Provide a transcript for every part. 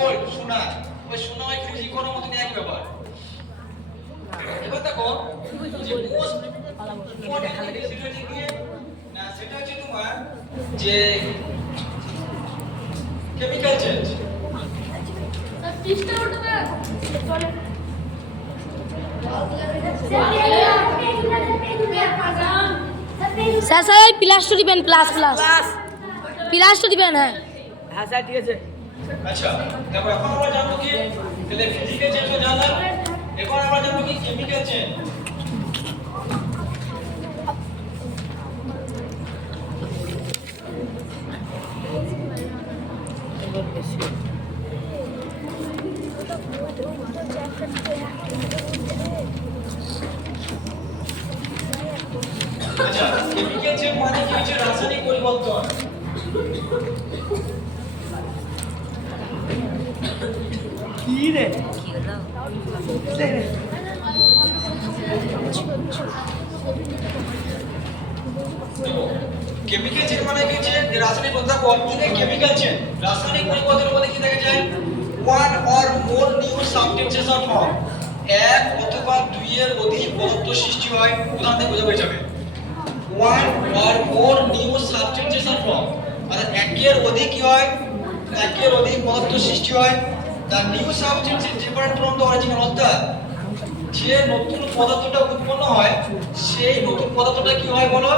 Gold সোনা, ওই সোনা ওই ফিউজি করার মতো এক ব্যাপার। এবার দেখো যে মোস্ট ইম্পর্টেন্ট সেটা হচ্ছে কি না, সেটা হচ্ছে তোমার যে কেমিক্যাল চেঞ্জ। স্যার স্যার এই প্লাস টু দিবেন, প্লাস প্লাস প্লাস টু দিবেন। হ্যাঁ হ্যাঁ স্যার ঠিক আছে। আচ্ছা দেখো এখন আমরা জানবো কি তাহলে ফিজিক্যাল চেঞ্জ তো জানলাম, এবার আমরা জানবো কি কেমিক্যাল চেঞ্জ। আচ্ছা কেমিক্যাল চেঞ্জ মানে কি হচ্ছে রাসায়নিক পরিবর্তন। কি রে কেমিক্যাল চেঞ্জ মানে কি হচ্ছে রাসায়নিক পরিবর্তন। কোনটিতে কেমিক্যাল চেঞ্জ রাসায়নিক পরিবর্তনের মধ্যে কি দেখা যায়, one or more new substances are form, এক অথবা দুই এর অধিক পদার্থ সৃষ্টি হয়। উদাহরণ দিয়ে বোঝা যাবে one or more new substances are form, অর্থাৎ একের অধিক কি হয়, একের অধিক পদার্থ সৃষ্টি হয়। The new substance is different from the original, অর্থাৎ যে নতুন পদার্থটা উৎপন্ন হয় সেই নতুন পদার্থটা কি হয় বলো,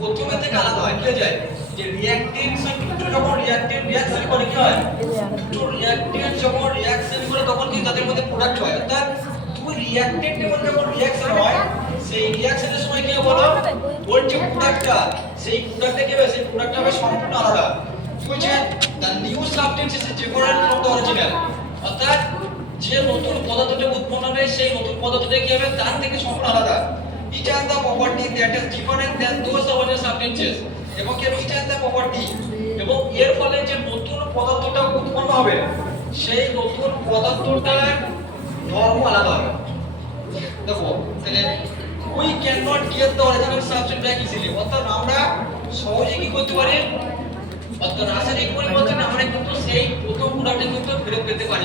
প্রথমে থেকে আলাদা হয়। কি হয়ে যায় যে রিঅ্যাকটেন্স দুটো যখন রিঅ্যাকশন করে কি হয়, দুটো রিঅ্যাকটেন্ট যখন রিঅ্যাকশন করে তখন কি তাদের মধ্যে প্রোডাক্ট হয়। অর্থাৎ দুই রিঅ্যাকটেন্টের মধ্যে যখন রিঅ্যাকশন হয় সেই রিঅ্যাকশনের সময় কি হয় বলো, ওর যে প্রোডাক্টটা সেই প্রোডাক্টটা কি হবে, সেই প্রোডাক্টটা হবে সম্পূর্ণ আলাদা। কি হচ্ছে the new substance is different from the original, অর্থাৎ যে নতুন পদার্থটা উৎপন্ন হবে সেই নতুন পদার্থটা কি হবে তার থেকে সম্পূর্ণ আলাদা। It has the property that is different than those of other substances, এবং কি ইট হ্যাজ দ্য প্রপার্টি, এবং এর ফলে যে নতুন পদার্থটা উৎপন্ন হবে সেই নতুন পদার্থটার ধর্ম আলাদা হবে। দেখো তাহলে we can not get the original substance back easily, অর্থাৎ আমরা সহজে কি করতে পারি, অর্থাৎ রাসায়নিক পরিবর্তনে আমরা কিন্তু সেই প্রথম প্রোডাক্টটা কিন্তু ফেরত পেতে পারি।